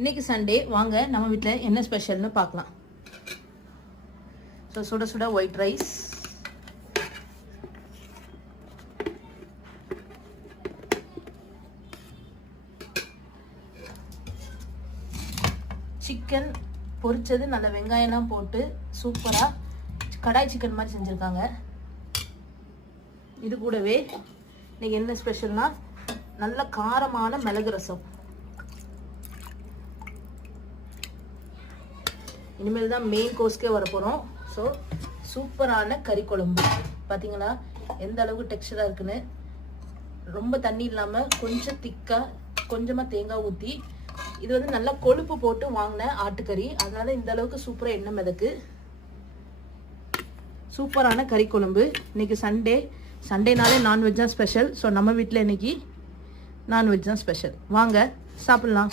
இன்னைக்கு சண்டே, வாங்க நம்ம வீட்டில் என்ன ஸ்பெஷல்னு பார்க்கலாம். ஸோ சுட சுட ஒயிட் ரைஸ், சிக்கன் பொரிச்சது, நல்ல வெங்காயம்லாம் போட்டு சூப்பராக கடாய் சிக்கன் மாதிரி செஞ்சுருக்காங்க. இது கூடவே இன்னைக்கு என்ன ஸ்பெஷல்னா நல்ல காரமான மிளகு ரசம். இனிமேல் தான் மெயின் கோர்ஸ்க்கே வர போகிறோம். ஸோ சூப்பரான கறி குழம்பு பார்த்தீங்களா எந்த அளவுக்கு டெக்ஸ்டராக இருக்குன்னு. ரொம்ப தண்ணி இல்லாமல் கொஞ்சம் திக்காக கொஞ்சமாக தேங்காய் ஊற்றி, இது வந்து நல்லா கொழுப்பு போட்டு வாங்கின ஆட்டுக்கறி, அதனால இந்த அளவுக்கு சூப்பராக எண்ணெய் மிதக்கு. சூப்பரான கறி குழம்பு. இன்னைக்கு சண்டேனாலே நான்வெஜ் தான் ஸ்பெஷல். ஸோ நம்ம வீட்டில் இன்னைக்கு நான்வெஜ் தான் ஸ்பெஷல். வாங்க சாப்பிட்லாம்.